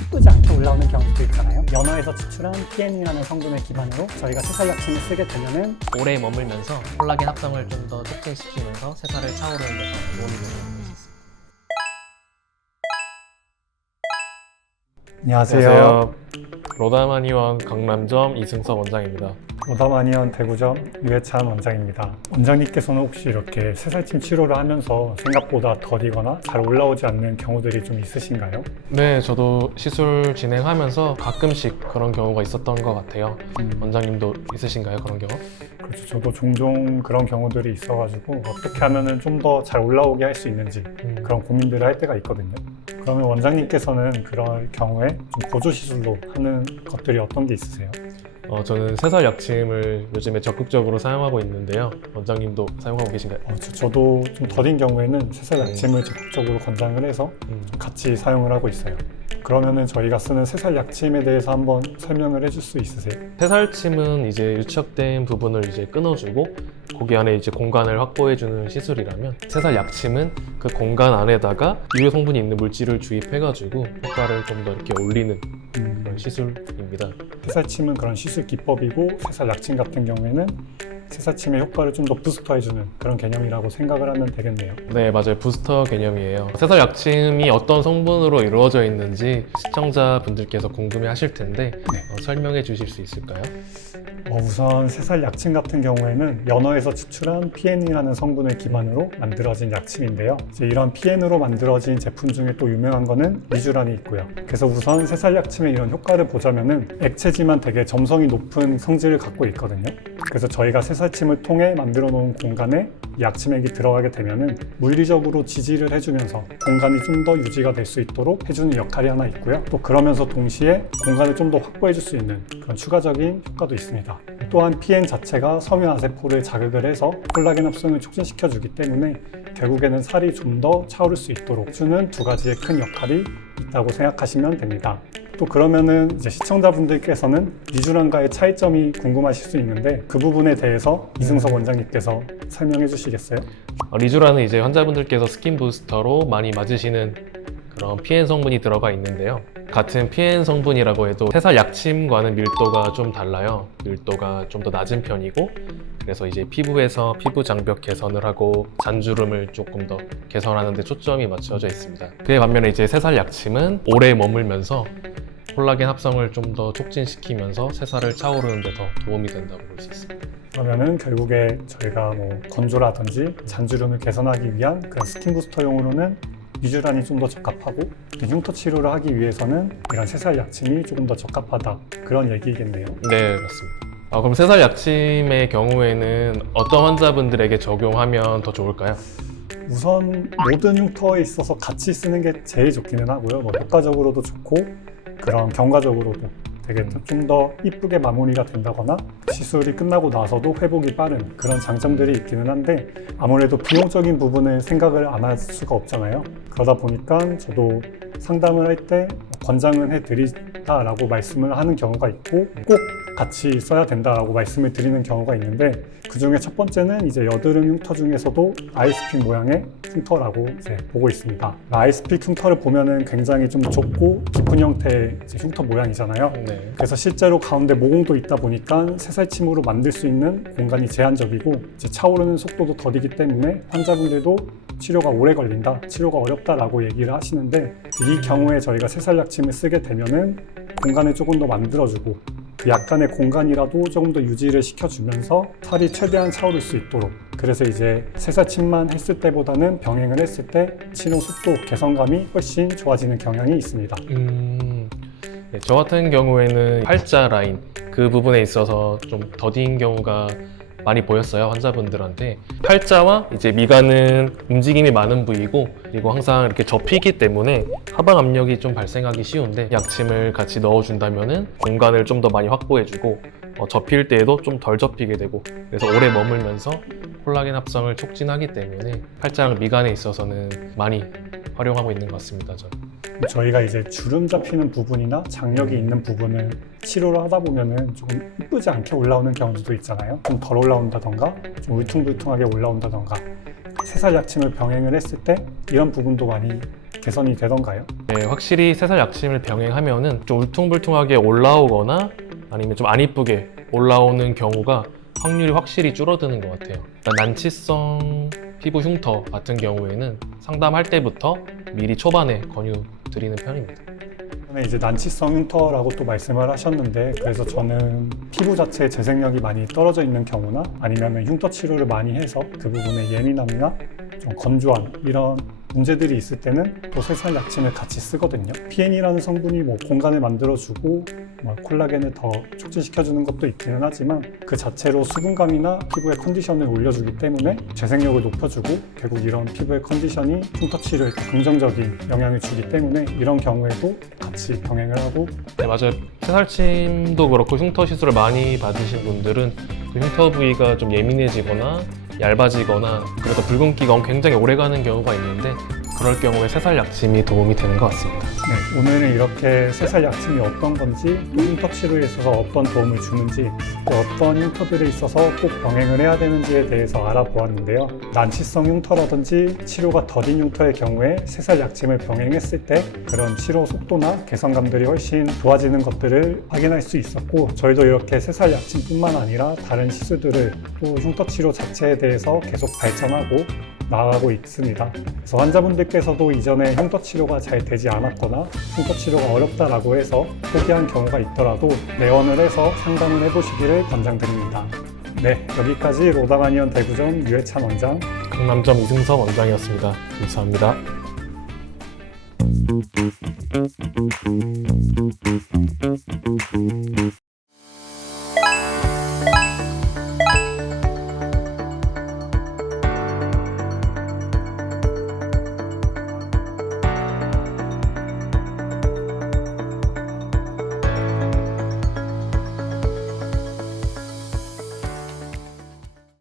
예쁘지 않게 올라오는 경우도 있잖아요. 연어에서 추출한 PN이라는 성분을 기반으로 저희가 새살 약침을 쓰게 되면은 오래 머물면서 콜라겐 합성을 좀 더 촉진시키면서 새살을 차오르는 데 더 도움이 되는 수 있습니다. 안녕하세요. 로다마니원 강남점 이승섭 원장입니다. 오다마니언 대구점 유해찬 원장입니다. 원장님께서는 혹시 이렇게 새살침 치료를 하면서 생각보다 더디거나 잘 올라오지 않는 경우들이 좀 있으신가요? 네, 저도 시술 진행하면서 가끔씩 그런 경우가 있었던 것 같아요. 원장님도 있으신가요, 그런 경우? 그렇죠. 저도 종종 그런 경우들이 있어가지고 어떻게 하면은 좀 더 잘 올라오게 할 수 있는지 그런 고민들을 할 때가 있거든요. 그러면 원장님께서는 그런 경우에 좀 보조 시술로 하는 것들이 어떤 게 있으세요? 저는 새살 약침을 요즘에 적극적으로 사용하고 있는데요. 원장님도 사용하고 계신가요? 저도 좀 더딘 경우에는 새살 약침을 적극적으로 권장을 해서 같이 사용을 하고 있어요. 그러면은 저희가 쓰는 새살 약침에 대해서 한번 설명을 해줄 수 있으세요? 새살침은 이제 유착된 부분을 이제 끊어주고 거기 안에 이제 공간을 확보해주는 시술이라면 새살 약침은 그 공간 안에다가 유해 성분이 있는 물질을 주입해가지고 효과를 좀 더 이렇게 올리는 그런 시술입니다. 새살침은 그런 시술 기법이고 새살 약침 같은 경우에는 새살침의 효과를 좀 더 부스터해주는 그런 개념이라고 생각을 하면 되겠네요. 네, 맞아요. 부스터 개념이에요. 새살 약침이 어떤 성분으로 이루어져 있는지 시청자분들께서 궁금해 하실 텐데 설명해 주실 수 있을까요? 우선 새살 약침 같은 경우에는 연어에서 추출한 PN이라는 성분을 기반으로 만들어진 약침인데요. 이제 이런 PN으로 만들어진 제품 중에 또 유명한 거는 리쥬란이 있고요. 그래서 우선 새살 약침의 이런 효과를 보자면은 액체지만 되게 점성이 높은 성질을 갖고 있거든요. 그래서 저희가 새살침을 통해 만들어 놓은 공간에 약침액이 들어가게 되면은 물리적으로 지지를 해주면서 공간이 좀 더 유지가 될 수 있도록 해주는 역할이 하나 있고요. 또 그러면서 동시에 공간을 좀 더 확보해 줄 수 있는 그런 추가적인 효과도 있습니다. 또한 PN 자체가 섬유아세포를 자극을 해서 콜라겐 합성을 촉진시켜 주기 때문에 결국에는 살이 좀 더 차오를 수 있도록 주는 두 가지의 큰 역할이 있다고 생각하시면 됩니다. 또 그러면은 이제 시청자분들께서는 리쥬란과의 차이점이 궁금하실 수 있는데 그 부분에 대해서 이승섭 원장님께서 설명해 주시겠어요? 리쥬란은 이제 환자분들께서 스킨 부스터로 많이 맞으시는 그런 PN 성분이 들어가 있는데요. 같은 PN 성분이라고 해도 새살 약침과는 밀도가 좀 달라요. 밀도가 좀 더 낮은 편이고 그래서 이제 피부에서 피부 장벽 개선을 하고 잔주름을 조금 더 개선하는 데 초점이 맞춰져 있습니다. 그에 반면에 이제 새살 약침은 오래 머물면서 콜라겐 합성을 좀 더 촉진시키면서 새살을 차오르는 데 더 도움이 된다고 볼 수 있습니다. 그러면은 결국에 저희가 뭐 건조라든지 잔주름을 개선하기 위한 그런 스킨 부스터용으로는 리쥬란이 좀 더 적합하고 흉터 치료를 하기 위해서는 이런 새살 약침이 조금 더 적합하다 그런 얘기겠네요. 네, 맞습니다. 그럼 새살 약침의 경우에는 어떤 환자분들에게 적용하면 더 좋을까요? 우선 모든 흉터에 있어서 같이 쓰는 게 제일 좋기는 하고요. 뭐 효과적으로도 좋고 그런 경과적으로도 되게 좀 더 이쁘게 마무리가 된다거나 시술이 끝나고 나서도 회복이 빠른 그런 장점들이 있기는 한데 아무래도 비용적인 부분을 생각을 안 할 수가 없잖아요. 그러다 보니까 저도 상담을 할 때 권장은 해드리다라고 말씀을 하는 경우가 있고 꼭 같이 써야 된다라고 말씀을 드리는 경우가 있는데 그 중에 첫 번째는 이제 여드름 흉터 중에서도 아이스픽 모양의 흉터라고 이제 보고 있습니다. 아이스픽 흉터를 보면은 굉장히 좀 좁고 깊은 형태의 이제 흉터 모양이잖아요. 네. 그래서 실제로 가운데 모공도 있다 보니까 새살침으로 만들 수 있는 공간이 제한적이고 이제 차오르는 속도도 더디기 때문에 환자분들도 치료가 오래 걸린다, 치료가 어렵다라고 얘기를 하시는데 이 경우에 저희가 새살 약침을 쓰게 되면은 공간을 조금 더 만들어주고 그 약간의 공간이라도 조금 더 유지를 시켜주면서 살이 최대한 차오를 수 있도록 그래서 이제 새살침만 했을 때보다는 병행을 했을 때 치료 속도 개선감이 훨씬 좋아지는 경향이 있습니다. 네, 저 같은 경우에는 팔자 라인 그 부분에 있어서 좀 더딘 경우가 많이 보였어요, 환자분들한테. 팔자와 이제 미간은 움직임이 많은 부위고 그리고 항상 이렇게 접히기 때문에 하방 압력이 좀 발생하기 쉬운데 약침을 같이 넣어준다면은 공간을 좀 더 많이 확보해주고 접힐 때에도 좀 덜 접히게 되고 그래서 오래 머물면서 콜라겐 합성을 촉진하기 때문에 팔자랑 미간에 있어서는 많이 활용하고 있는 것 같습니다, 저는. 저희가 이제 주름 잡히는 부분이나 장력이 있는 부분을 치료를 하다 보면은 조금 이쁘지 않게 올라오는 경우도 있잖아요. 좀 덜 올라온다던가 좀 울퉁불퉁하게 올라온다던가 새살 약침을 병행을 했을 때 이런 부분도 많이 개선이 되던가요? 네, 확실히 새살 약침을 병행하면은 좀 울퉁불퉁하게 올라오거나 아니면 좀 안 이쁘게 올라오는 경우가 확률이 확실히 줄어드는 것 같아요. 그러니까 난치성 피부 흉터 같은 경우에는 상담할 때부터 미리 초반에 권유드리는 편입니다. 전에 이제 난치성 흉터라고 또 말씀을 하셨는데, 그래서 저는 피부 자체의 재생력이 많이 떨어져 있는 경우나 아니면 흉터 치료를 많이 해서 그 부분에 예민함이나 좀 건조함 이런 문제들이 있을 때는 또 새살 약침을 같이 쓰거든요. PN이라는 성분이 뭐 공간을 만들어주고 뭐 콜라겐을 더 촉진시켜주는 것도 있기는 하지만 그 자체로 수분감이나 피부의 컨디션을 올려주기 때문에 재생력을 높여주고 결국 이런 피부의 컨디션이 흉터 치료에 또 긍정적인 영향을 주기 때문에 이런 경우에도 같이 병행을 하고. 네, 맞아요. 새살침도 그렇고 흉터 시술을 많이 받으신 분들은 그 흉터 부위가 좀 예민해지거나 얇아지거나 그래서 붉은기가 굉장히 오래가는 경우가 있는데 그럴 경우에 새살 약침이 도움이 되는 것 같습니다. 네, 오늘은 이렇게 새살 약침이 어떤 건지, 또 흉터 치료에 있어서 어떤 도움을 주는지, 또 어떤 흉터들에 있어서 꼭 병행을 해야 되는지에 대해서 알아보았는데요. 난치성 흉터라든지 치료가 더딘 흉터의 경우에 새살 약침을 병행했을 때 그런 치료 속도나 개선감들이 훨씬 좋아지는 것들을 확인할 수 있었고, 저희도 이렇게 새살 약침뿐만 아니라 다른 시술들을 또 흉터 치료 자체에 대해서 계속 발전하고 나아가고 있습니다. 그래서 환자분들께서도 이전에 흉터 치료가 잘 되지 않았거나 흉터 치료가 어렵다라고 해서 포기한 경우가 있더라도 내원을 해서 상담을 해보시기를 권장드립니다. 네, 여기까지 로다마니언 대구점 유해찬 원장, 강남점 이승석 원장이었습니다. 감사합니다.